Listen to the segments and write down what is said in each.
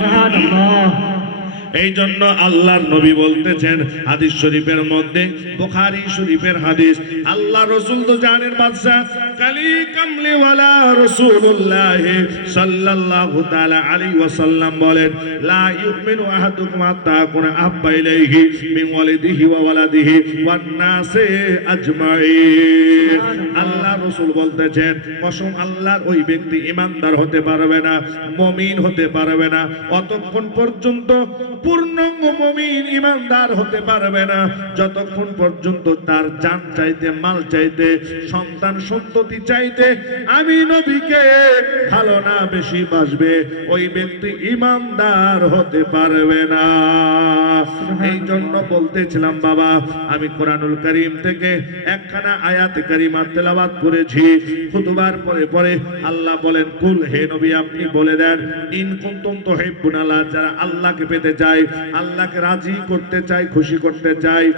นะครับ এই জন্য আল্লাহর নবী বলতেছেন হাদিস শরীফের মধ্যে, বুখারী শরীফের হাদিস, আল্লাহ রসুল তো জানেন বাদশা কালি ওয়ালা রাসূলুল্লাহ সাল্লাল্লাহু তাআলা আলাইহি ওয়াসাল্লাম বলেন, লা ইউমিনু আহাদুকুম হাত্তা কুনা আহাব্বা ইলাইহি মিন ওয়ালিদিহি ওয়া ওয়ালাদিহি ওয়ান নাসি আজমাইন। আল্লাহ রসুল বলতেছেন, কসম আল্লাহর ওই ব্যক্তি ইমানদার হতে পারবে না, মমিন হতে পারবে না, অতক্ষণ পর্যন্ত পূর্ণাঙ্গ মমিন ইমানদার হতে পারবে না। যতক্ষণ পর্যন্ত তার জান চাইতে মাল চাইতে সন্তান সন্ততি চাইতে আমি নবীকে ভালো না বেশি বাসবে ওই ব্যক্তি ইমানদার হতে পারবে না। এই জন্য বলতেছিলাম বাবা আমি কোরআনুল করিম থেকে একখানা আয়াত কারিমা তেলাওয়াত করেছি। খুতবার পরে পরে আল্লাহ বলেন কুল হে নবী আপনি বলে দেন ইন কুনতুম তুহিব্বুনাল্লাহ যারা আল্লাহকে পেতে চায় আল্লাহকে রাজি করতে চায় খুশি করতে চায়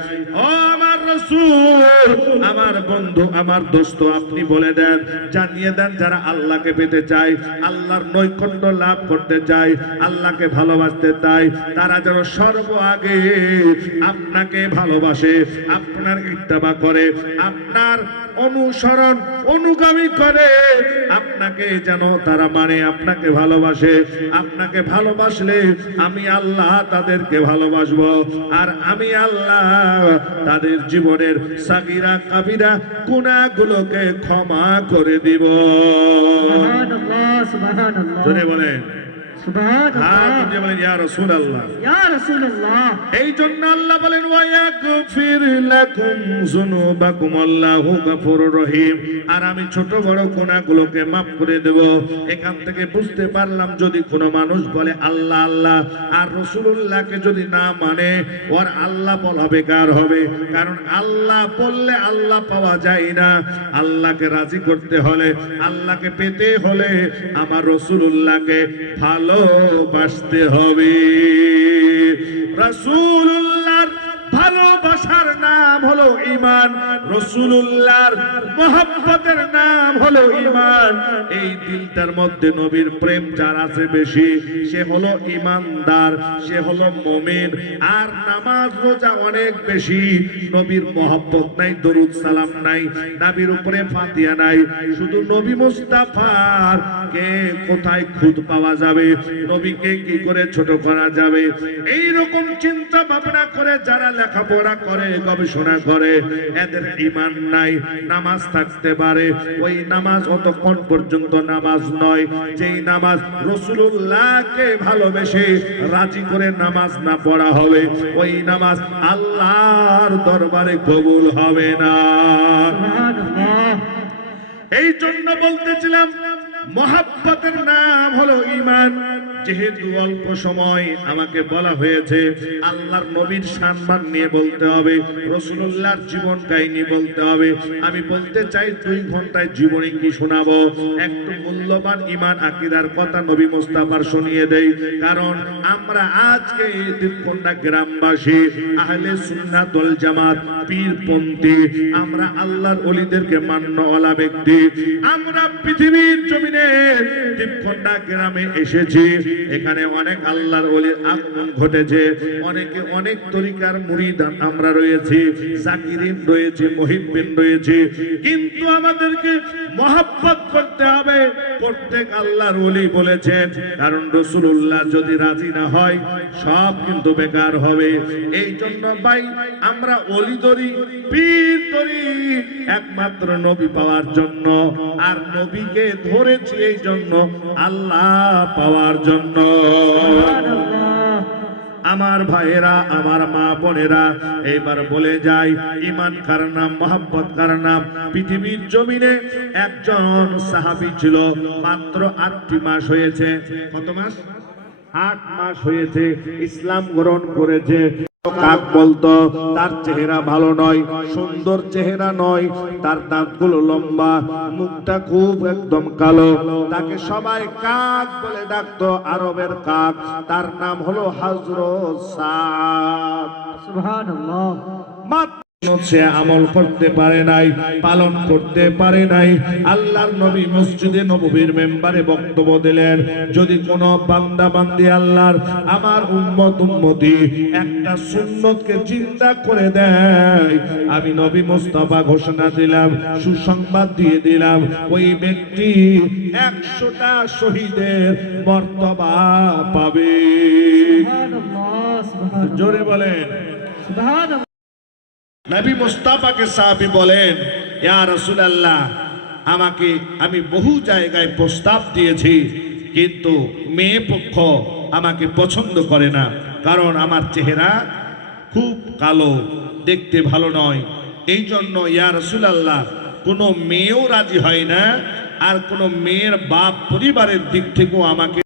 ও আমার রাসূল, আমার বন্ধু, আমার দোস্ত, আপনি বলে দেন, জানিয়ে দেন যারা আল্লাহকে পেতে চায়। আল্লাহর নৈকট্য লাভ করতে চায়, আল্লাহকে ভালোবাসতে চায়। তারা যেন সর্ব আগে আপনাকে ভালোবাসে, আপনার ইত্তেবা করে, আপনার অনুসরণ অনুগামী করে আপনাকে যেন তারা মানে আপনাকে ভালোবাসে। আপনাকে ভালোবাসলে আমি আল্লাহ তাদেরকে ভালোবাসব। আর আমি আল্লাহ তাদের জীবনের সাগিরা কাবিরা গুণাগুলোকে ক্ষমা করে দিব। বলেন। হাত উঠিয়ে বলেন ইয়া রাসূলুল্লাহ। ইয়া রাসূলুল্লাহ। এই জন্য আল্লাহ বলেন ওয়ায়াগফির লাকুম যুনুবাকুম আল্লাহু গফুরুর রহিম। আর আমি ছোট বড় গুনাহগুলোকে maaf করে দেব। এখান থেকে বুঝতে পারলাম যদি কোনো মানুষ বলে আল্লাহ আল্লাহ আর রাসূলুল্লাহকে যদি না মানে ওর আল্লাহ বলা বেকার হবে? কারণ আল্লাহ বললে আল্লাহ পাওয়া যায় না। আল্লাহকে রাজি করতে হলে আল্লাহকে পেতে হলে আমার রাসূলুল্লাহকে ভালোবাসতে হবে। নাম হলো ঈমান, রাসূলুল্লাহর মহব্বতের নাম হলো ঈমান। এই দিলটার মধ্যে নবীর প্রেম যার আছে বেশি, সে হলো ঈমানদার, সে হলো মুমিন। আর নামাজ রোজা অনেক বেশি, নবীর মহব্বত নাই, দরুদ সালাম নাই, নবীর উপরে ফাতিহা নাই। শুধু নবী মুস্তাফার কে কোথায় খুদ পাওয়া যাবে, নবীকে কি করে ছোট করা যাবে? এই রকম চিন্তা ভাবনা করে যারা লেখাপড়া করে, গবেষণা করে এদের ইমান নাই নামাজ থাকতে পারে। ওই নামাজ অতক্ষণ পর্যন্ত নামাজ নয়। যেই নামাজ রসুল্লাহকে ভালোবেসে রাজি করে নামাজ না পড়া হবে ওই নামাজ আল্লাহর দরবারে কবুল হবে না। এই জন্য বলতেছিলাম মহাব্বতের নাম হলো ঈমান। যেহেতু অল্প সময় আমাকে বলা হয়েছে, আল্লাহর নবীর সম্মান নিয়ে বলতে হবে রসুল্লাহর জীবন কাহিনী বলতে হবে। আমি বলতে চাই, দুই ঘন্টায় জীবনী কি শোনাবো? একটু মূল্যবান ইমান আকিদার কথা নবী মোস্তাফার শুনিয়ে দেই, কারণ আমরা আজকে এই দীপকন্ডা গ্রামবাসী, আহলে সুন্নাত ওয়াল জামাত, পীরপন্থী, আমরা আল্লাহর অলিদেরকে মান্যওয়ালা ব্যক্তি, আমরা পৃথিবীর জমিনে দীপকন্ডা গ্রামে এসেছি। এখানে অনেক আল্লাহর অলির আগমন ঘটেছে। অনেকে অনেক তরিকার মুরিদ আমরা রয়েছি, জাকিরিন রয়েছে মহিবিন রয়েছে। কিন্তু আমাদেরকে মহাব্বত করতে হবে। প্রত্যেক আল্লাহর অলি বলেছেন, কারণ রসুল্লাহ যদি রাজি না হয়, সব কিন্তু বেকার হবে। এই জন্য ভাই, আমরা অলি ধরি পীর ধরি একমাত্র নবী পাওয়ার জন্য। আর নবীকে ধরেছি এই জন্য আল্লাহ পাওয়ার জন্য। আমার ভাইয়েরা, আমার মা বোনেরা এবার বলে যাই ইমান কার নাম মোহাম্মত কার নাম? পৃথিবীর জমিনে একজন সাহাবি ছিল, মাত্র আটটি মাস হয়েছে। কত মাস? আট মাস হয়েছে, ইসলাম গ্রহণ করেছে। কাক বলতো তার চেহারা ভালো নয় সুন্দর চেহারা নয় তার দাঁতগুলো লম্বা মুখটা খুব একদম কালো। তাকে সবাই কাক বলে ডাকতো আরবের কাক। তার নাম হলো হাজর সাদ। সুবহানাল্লাহ। সে আমল করতে পারে নাই পালন করতে পারে নাই। আল্লাহর নবী মসজিদে নববীর মেম্বারে বক্তব্য দিলেন যদি কোন বান্দা বান্দি আল্লাহর আমার উম্মত উম্মতি একটা সুন্নতকে চিন্তা করে দেয়। আমি নবী মোস্তফা ঘোষণা দিলাম সুসংবাদ দিয়ে দিলাম ওই ব্যক্তি একশোটা শহীদের মর্তবা পাবে। জোরে বলেন। নবী মুস্তাফাকে সাহাবী বলেন, ইয়া রাসূলুল্লাহ, আমাকে আমি বহু জায়গায় প্রস্তাব দিয়েছি, কিন্তু মেয়ে পক্ষ আমাকে পছন্দ করে না, কারণ আমার চেহারা খুব কালো, দেখতে ভালো নয়। এই জন্য ইয়া রাসূলুল্লাহ, কোনো মেয়েও রাজি হয় না, আর কোনো মেয়ের বাপ পরিবারের দিক থেকেও আমাকে